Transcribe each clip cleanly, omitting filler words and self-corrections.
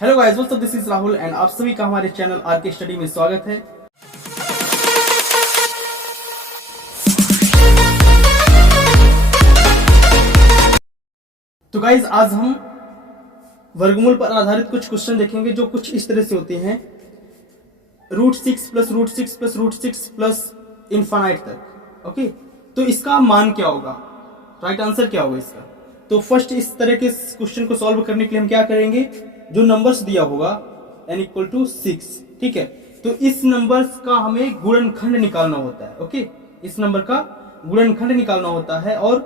Hello guys, what's up, this is Rahul and आप सभी का हमारे चैनल आर के स्टडी में स्वागत है। तो गाइस, आज हम वर्गमूल पर आधारित कुछ क्वेश्चन देखेंगे जो कुछ इस तरह से होते हैं। √6 प्लस √6 प्लस √6 प्लस इनफाइनाइट तक। ओके, तो इसका मान क्या होगा, राइट आंसर क्या होगा इसका। तो फर्स्ट इस तरह के क्वेश्चन को सॉल्व करने के लिए हम क्या करेंगे, जो नंबर्स दिया होगा n = 6, ठीक है, तो इस नंबर्स का हमें गुणनखंड निकालना होता है। ओके, इस नंबर का गुणनखंड निकालना होता है और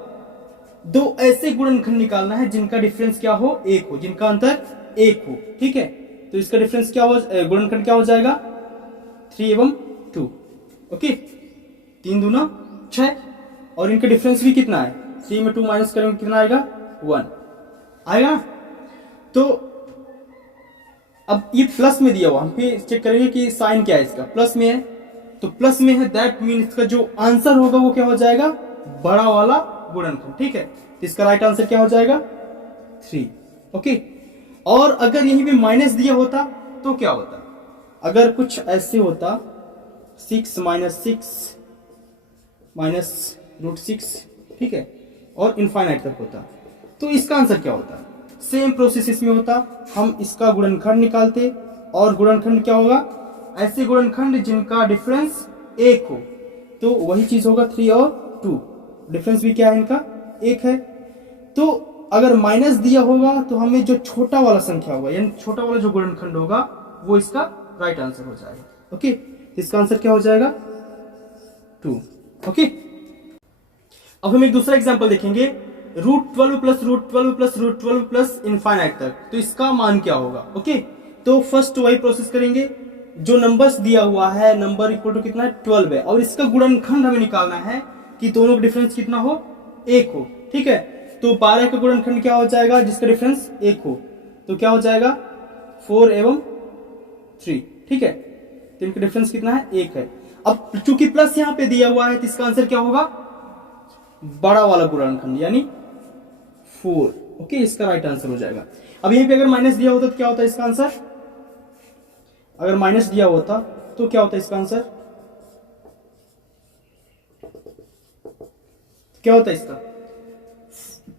दो ऐसे गुणनखंड निकालना है जिनका डिफरेंस क्या हो, 1 हो, जिनका अंतर 1 हो, ठीक है। तो इसका डिफरेंस क्या हो, गुणनखंड क्या हो जाएगा, 3 एवं 2। ओके, 3 दूना 6 और इनका डिफरेंस भी कितना है, 3 में 2 माइनस करेंगे कितना आएगा, 1 आएगा। तो अब ये प्लस में दिया हुआ, हम फिर चेक करेंगे कि साइन क्या है इसका, प्लस में है, तो प्लस में है, दैट मीन इसका जो आंसर होगा वो क्या हो जाएगा, बड़ा वाला गुणनखंड, ठीक है। तो इसका राइट आंसर क्या हो जाएगा, 3। ओके, और अगर यहीं पे माइनस दिया होता तो क्या होता, अगर कुछ ऐसे होता 6 - 6 माइनस √6, ठीक है, और इनफाइनाइट तक होता, तो इसका आंसर क्या होता, सेम प्रोसेस इसमें होता, हम इसका गुणनखंड निकालते और गुणनखंड क्या होगा, ऐसे गुणनखंड जिनका डिफरेंस 1 हो, तो वही चीज होगा 3 और 2, डिफरेंस भी क्या है इनका, 1 है। तो अगर माइनस दिया होगा तो हमें जो छोटा वाला संख्या होगा, यानी छोटा वाला जो गुणनखंड होगा वो इसका राइट आंसर हो जाएगा। ओके, इसका आंसर क्या हो जाएगा, 2। ओके, अब हम एक दूसरा एग्जांपल देखेंगे, √12 प्लस √12 प्लस √12 प्लस इनफाइनाइट तक, तो इसका मान क्या होगा। ओके, तो फर्स्ट वही प्रोसेस करेंगे, जो नंबर्स दिया हुआ है, नंबर इक्वल टू कितना है, 12 है, और इसका गुणनखंड हमें निकालना है कि दोनों का डिफरेंस कितना हो, 1 हो, ठीक है। तो 12 का गुणनखंड क्या हो जाएगा, जिसका डिफरेंस 1 हो, तो क्या हो जाएगा, 4 एवं 3, ठीक है, तो इनका डिफरेंस कितना है, 1 है। अब चूंकि प्लस यहां पे दिया हुआ है तो इसका आंसर क्या होगा, बड़ा वाला गुणनखंड यानी 4। ओके, इसका राइट आंसर हो जाएगा। अब यहीं पे अगर माइनस दिया होता तो क्या होता है इसका आंसर, अगर माइनस दिया होता तो क्या होता है इसका आंसर, क्या होता है इसका,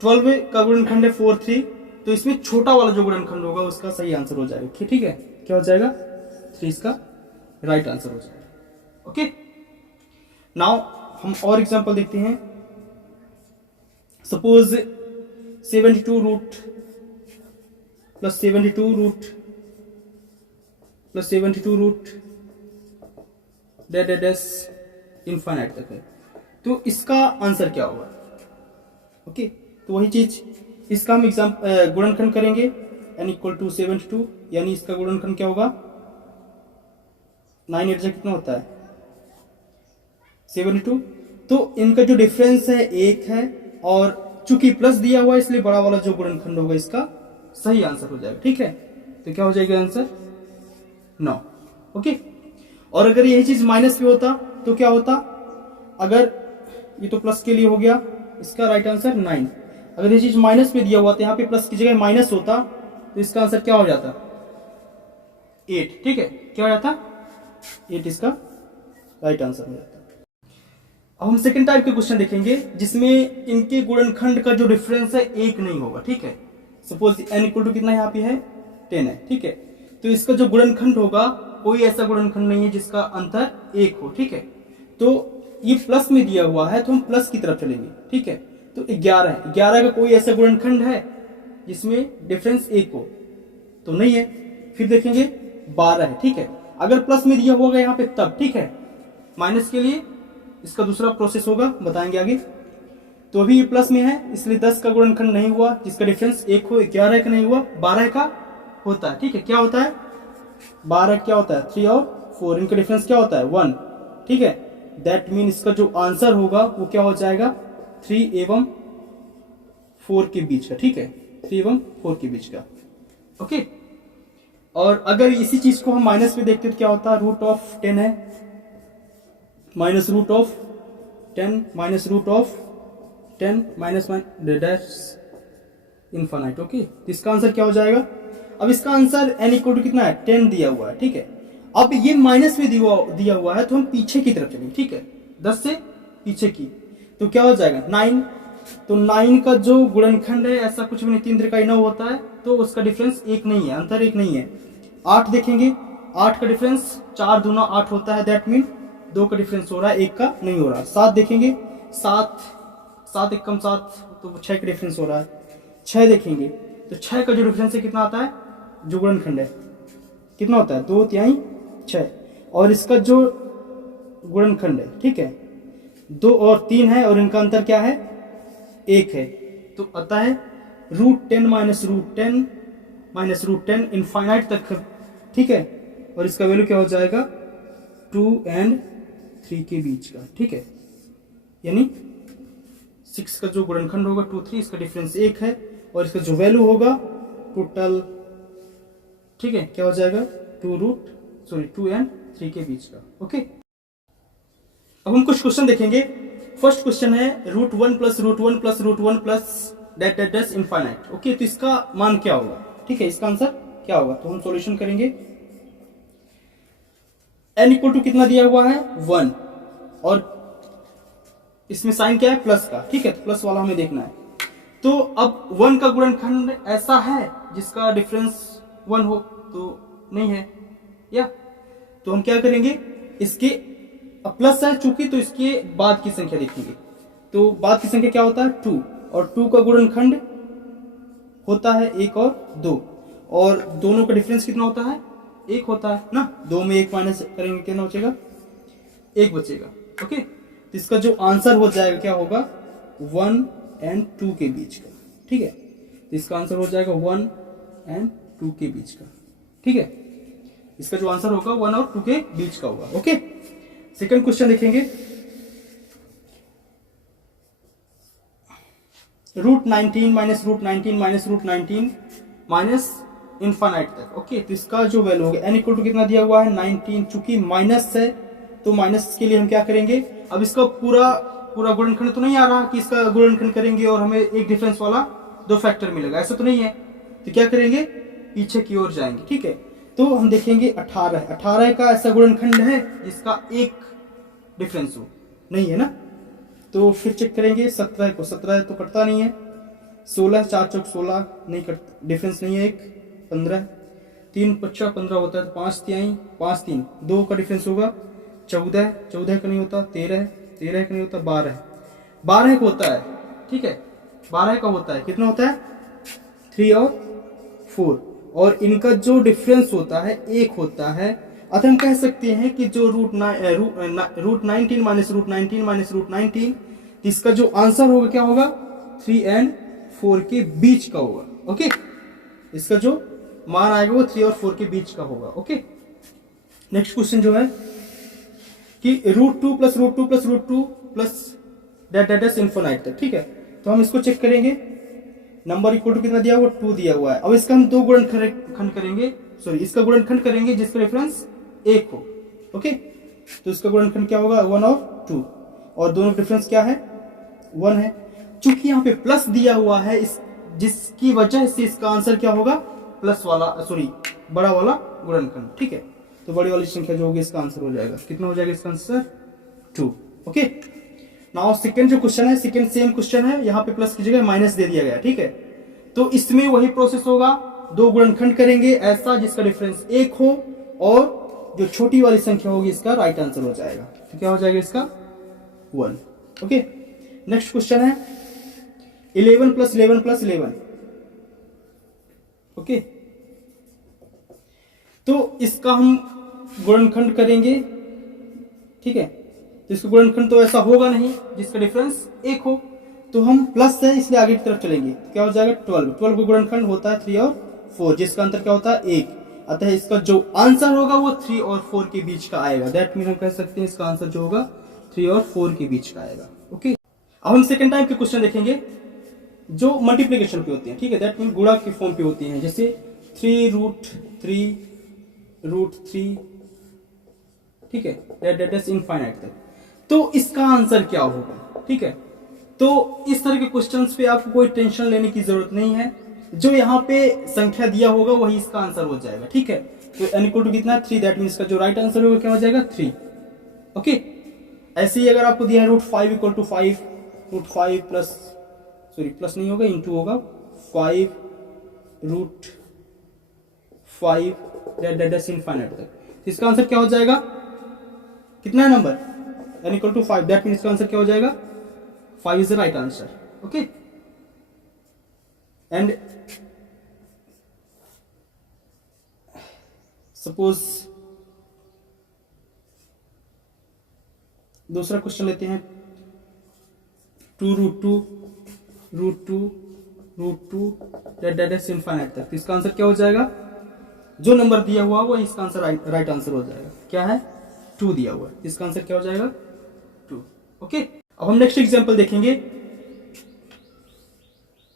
12 का गुणनखंड है 4 3, तो इसमें छोटा वाला जो गुणनखंड होगा उसका सही आंसर हो जाएगा, ठीक है, क्या हो जाएगा, 3 इसका राइट आंसर हो जाएगा। ओके, नाउ हम और एग्जांपल देखते हैं। Suppose 72 root plus 72 root plus 72 root dash infinite तक है, तो इसका आंसर क्या होगा। ओके, तो वही चीज इसका हम गुणनखंड करेंगे, n = 72, यानी इसका गुणनखंड क्या होगा, 9 8 कितना होता है, 72। तो इनका जो डिफरेंस है 1 है, और चूंकि प्लस दिया हुआ है इसलिए बड़ा वाला जो गुणनखंड होगा इसका सही आंसर हो जाएगा, ठीक है। तो क्या हो जाएगा आंसर, 9। ओके, और अगर यही चीज माइनस भी होता तो क्या होता, अगर ये तो प्लस के लिए हो गया, इसका राइट आंसर 9। अगर ये चीज माइनस में दिया हुआ तो यहाँ पे प्लस की जगह माइनस होता, तो इसका आंसर क्या हो जाता, 8, ठीक है, क्या हो जाता, 8 इसका राइट आंसर हो जाता। अब हम सेकंड टाइप के क्वेश्चन देखेंगे जिसमें इनके गुणनखंड का जो डिफरेंस है 1 नहीं होगा, ठीक है। सपोज n = कितना यहाँ पे है, 10 है, ठीक है, तो इसका जो गुणनखंड होगा कोई ऐसा गुणनखंड नहीं है जिसका अंतर 1 हो, ठीक है। तो ये प्लस में दिया हुआ है तो हम प्लस की तरफ चलेंगे, ठीक है। तो 11 का कोई ऐसा गुणनखंड है जिसमें डिफरेंस 1 हो, तो नहीं है। फिर देखेंगे 12 है, ठीक है, अगर प्लस में दिया होगा यहाँ पे तब, ठीक है। माइनस के लिए इसका दूसरा प्रोसेस होगा, बताएंगे आगे। तो अभी ये प्लस में है इसलिए 10 का गुणनखंड नहीं हुआ जिसका डिफरेंस 1 हो, 11 का नहीं हुआ, 12 का होता है, ठीक है। क्या होता है, 12 क्या होता है, 3 और 4, इनका डिफरेंस क्या होता है, 1, ठीक है। दैट मीन इसका जो आंसर होगा वो क्या हो जाएगा, 3 एवं 4 के बीच का, ठीक है, 3 एवं 4 के बीच का। ओके, और अगर इसी चीज को हम माइनस में देखते तो क्या होता, √10 है, minus √10 minus √10 minus dash infinite. Okay, तो इसका आंसर क्या हो जाएगा। अब इसका आंसर n इक्वल टू कितना है 10 दिया हुआ है, ठीक है। अब ये माइनस में दिया हुआ है तो हम पीछे की तरफ चलेंगे, ठीक है, 10 से पीछे की, तो क्या हो जाएगा 9। तो 9 का जो गुणनखंड है ऐसा कुछ भी नहीं, 3 त्रिकाई 9 होता है, तो उसका डिफरेंस 1 नहीं है, अंतर 1 नहीं है। 8 देखेंगे, 8 का डिफरेंस 4 दूना 8 होता है, दैट मीन 2 का डिफरेंस हो रहा है, 1 का नहीं हो रहा। 7 देखेंगे, 7 1 कम 7 तो 6 का डिफरेंस हो रहा है। 6 देखेंगे तो 6 का जो डिफरेंस है कितना आता है, जो गुणनखंड है कितना होता है 2 तिहाई 6, और इसका जो गुणनखंड है, ठीक है, 2 और 3 है और इनका अंतर क्या है 1 है, तो आता है √10 माइनस √10 इनफाइनाइट तक, ठीक है, और इसका वैल्यू क्या हो जाएगा 2 और 3 के बीच का, ठीक है, यानी 6 का जो गुणनखंड होगा 2 3, इसका डिफरेंस 1 है, और इसका जो वैल्यू होगा टोटल, ठीक है, क्या हो जाएगा 2 और 3 के बीच का, ओके। अब हम कुछ क्वेश्चन देखेंगे। फर्स्ट क्वेश्चन है √1 plus √1 plus √1 plus dot infinite, okay, तो इसका मान क्या होगा, ठीक है, इसका आंसर क्या होगा, तो हम सॉल्यूशन करेंगे। n इक्वल टू कितना दिया हुआ है 1, और इसमें साइन क्या है प्लस का, ठीक है, तो प्लस वाला हमें देखना है। तो अब 1 का गुणनखंड ऐसा है जिसका डिफरेंस 1 हो, तो नहीं है, या तो हम क्या करेंगे, इसके प्लस है चूंकि, तो इसके बाद की संख्या देखेंगे, तो बाद की संख्या क्या होता है 2, और 2 का गुणनखंड होता है 1 और 2, और दोनों का डिफरेंस कितना होता है 1 होता है ना, 2 में 1 माइनस करेंगे कितना बचेगा 1 बचेगा, ओके। तो इसका जो आंसर हो जाएगा क्या होगा 1 और 2 के बीच का, ठीक है, तो इसका आंसर हो जाएगा 1 और 2 के बीच का, ठीक है, इसका जो आंसर होगा 1 और 2 के बीच का होगा, ओके। सेकंड क्वेश्चन देखेंगे, √19 माइनस √19 माइनस √19 माइनस इनफाइनाइट तक, ओके, तो इसका जो वैल्यू होगा n इक्वल टू कितना दिया हुआ है 19, चूंकि माइनस है तो माइनस के लिए हम क्या करेंगे, अब इसका पूरा गुणनखंड तो नहीं आ रहा कि इसका गुणनखंड करेंगे और हमें एक डिफरेंस वाला 2 फैक्टर मिलेगा, ऐसा तो नहीं है, तो क्या करेंगे पीछे की ओर जाएंगे, ठीक है। तो हम देखेंगे 18 का ऐसा गुणनखंड है जिसका एक डिफरेंस हो, नहीं है ना, तो फिर चेक करेंगे 17 तो कटता नहीं है, 16 4 चौक 16 नहीं कट, डिफरेंस नहीं है, 1 15 3 5 15 होता है, तो 5 तिहाई 5 3 2 का डिफरेंस होगा, 14 का नहीं होता, 13 का नहीं होता, 12 का होता है, ठीक है, 12 का होता है, कितना होता है 3 और 4, और इनका जो डिफरेंस होता है 1 होता है, अतः हम कह सकते हैं कि जो √19 माइनस √19 इसका जो आंसर होगा क्या होगा 3 और 4 के बीच का होगा, ओके, इसका जो मान आएगा वो 3 और 4 के बीच का होगा, ओके। नेक्स्ट क्वेश्चन जो है कि √2 plus √2 plus √2 plus dot infinite तक, ठीक है, तो हम इसको चेक करेंगे, नंबर इक्वल टू कितना दिया हुआ 2 दिया हुआ है, अब इसका हम 2 गुणनखंड करेंगे, इसका गुणनखंड करेंगे जिसका डिफरेंस 1 हो, ओके, तो इसका गुणनखंड क्या होगा 1 और 2, और दोनों का डिफरेंस क्या है 1 है, चूंकि यहाँ पे प्लस दिया हुआ है इस जिसकी वजह से इसका आंसर क्या होगा प्लस वाला बड़ा वाला गुणनखंड, ठीक है, तो बड़ी वाली संख्या जो होगी इसका आंसर हो जाएगा, कितना हो जाएगा इसका आंसर 2, ओके। नाउ सेकंड जो क्वेश्चन है, सेकंड सेम क्वेश्चन है, यहाँ पे प्लस की जगह माइनस दे दिया गया, ठीक है, तो इसमें वही प्रोसेस होगा, 2 गुणनखंड करेंगे ऐसा जिसका डिफरेंस 1 हो, और जो छोटी वाली संख्या होगी इसका राइट आंसर हो जाएगा, तो क्या हो जाएगा इसका 1, ओके। नेक्स्ट क्वेश्चन है 11 प्लस 11 प्लस 11, ओके, तो इसका हम गुणनखंड करेंगे, ठीक है, तो इसका गुणनखंड तो ऐसा होगा नहीं जिसका डिफरेंस 1 हो, तो हम प्लस है इसलिए आगे की तरफ चलेंगे, क्या हो जाएगा 12 का गुणनखंड होता है 3 और 4, जिसका अंतर क्या होता है 1, अतः इसका जो आंसर होगा वो 3 और 4 के बीच का आएगा, दैट मीन हम कह सकते हैं इसका आंसर जो होगा 3 और 4 के बीच का आएगा, ओके। अब हम सेकंड टाइप के क्वेश्चन देखेंगे जो मल्टीप्लिकेशन पे होते हैं, ठीक है, दैट मीन गुणा के फॉर्म पे होती हैं, जैसे 3√3, ठीक है, डेट इनफाइनाइट तक, तो इसका आंसर क्या होगा, ठीक है। तो इस तरह के क्वेश्चंस पे आपको कोई टेंशन लेने की जरूरत नहीं है, जो यहाँ पे संख्या दिया होगा वही इसका आंसर हो जाएगा, ठीक है। तो n इक्वल टू कितना 3, दैट मीन इसका जो राइट आंसर होगा क्या हो जाएगा 3, ओके। ऐसे ही अगर आपको दिया है √5 equal to 5, √5 plus, sorry plus नहीं होगा, इंटू होगा 5 √5 दैट इनफाइनाइट तक, तो इसका आंसर क्या हो जाएगा, कितना है number n equal to 5, that mean इसका आंसर क्या हो जाएगा 5 is the right answer, okay. And suppose दूसरा क्वेश्चन लेते हैं, 2√2 दैट इनफाइनाइट तक, तो इसका आंसर क्या हो जाएगा, जो नंबर दिया हुआ वो इसका आंसर राइट आंसर हो जाएगा, क्या है 2 दिया हुआ है, इसका आंसर क्या हो जाएगा 2, ओके। अब हम नेक्स्ट एग्जांपल देखेंगे,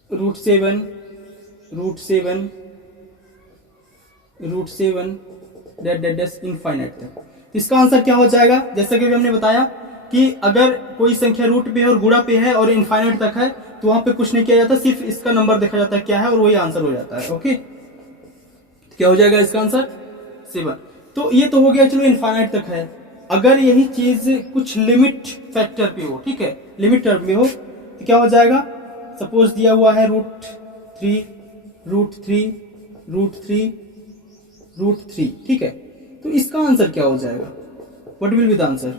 √7 दैट इनफाइनाइट तक, तो इसका आंसर क्या हो जाएगा, जैसा कि हमने बताया कि अगर कोई संख्या रूट पे है और गुणा पे है और इनफाइनाइट तक है तो वहां पे कुछ नहीं किया जाता, सिर्फ इसका नंबर देखा जाता है क्या है और वही आंसर हो जाता है, ओके। क्या हो जाएगा इसका आंसर 7। तो ये तो हो गया, चलो इनफाइनाइट तक है। अगर यही चीज कुछ लिमिट फैक्टर पे हो, ठीक है, लिमिट टर्म में हो, तो क्या हो जाएगा, सपोज दिया हुआ है √3, ठीक है, तो इसका आंसर क्या हो जाएगा, what will be the answer.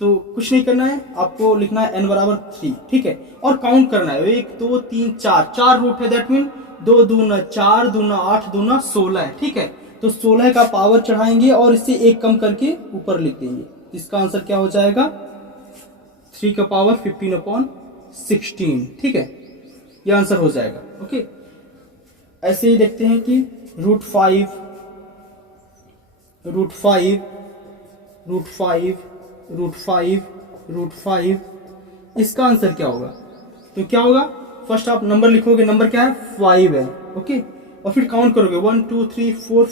तो कुछ नहीं करना है, आपको लिखना है n बराबर 3, ठीक है, और काउंट करना है 1 2 3 4 रूट है, दैट मीन 2 दूना 4 दूना 8 दूना 16 है, ठीक है। तो 16 का पावर चढ़ाएंगे और इससे 1 कम करके ऊपर लिख देंगे, इसका आंसर क्या हो जाएगा 3 का पावर 15/16, ठीक है, यह आंसर हो जाएगा, ओके। ऐसे ही देखते हैं कि √5 इसका आंसर क्या होगा, तो क्या होगा, फर्स्ट आप नंबर लिखोगे, नंबर क्या है 5 है, ओके, और फिर काउंट करोगे 1 2 3 4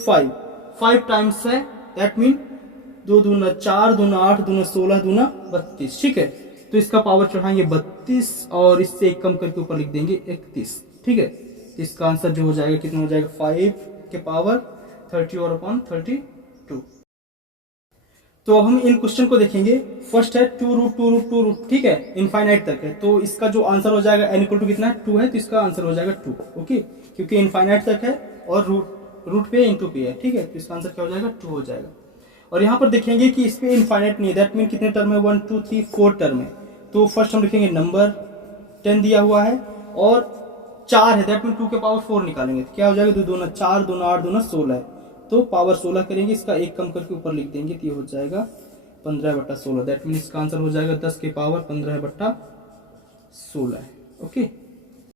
5 टाइम्स है, दैट मीन 2 दूना 4 दूना 8 दूना 16 दूना 32, ठीक है। तो इसका पावर चढ़ाएंगे 32 और इससे 1 कम करके ऊपर लिख देंगे 31, ठीक है। तो इसका आंसर जो हो जाएगा कितना हो जाएगा 5 के पावर 30 और अपॉन 32। तो अब हम इन क्वेश्चन को देखेंगे, फर्स्ट है 2√2√2, ठीक है, इनफाइनाइट तक है, तो इसका जो आंसर हो जाएगा n इक्वल टू कितना है 2 है, तो इसका आंसर हो जाएगा 2, ओके, क्योंकि इनफाइनाइट तक है और रूट पे इंटू पे है, ठीक है, तो इसका आंसर क्या हो जाएगा 2 हो जाएगा। और यहाँ पर देखेंगे कि इस पे इनफाइनाइट नहीं है, दैट मीन कितने टर्म है 1 2 3 4 टर्म है, तो फर्स्ट हम लिखेंगे नंबर 10 दिया हुआ है और 4 है, दैट मीन 2 के पावर 4 निकालेंगे, तो क्या हो जाएगा 2 दूना 4 दूना 8 दूना 16 है, तो पावर 16 करेंगे, इसका 1 कम करके ऊपर लिख देंगे, तो ये हो जाएगा 15/16, दैट मीन इसका आंसर हो जाएगा 10 के पावर 15/16, ओके।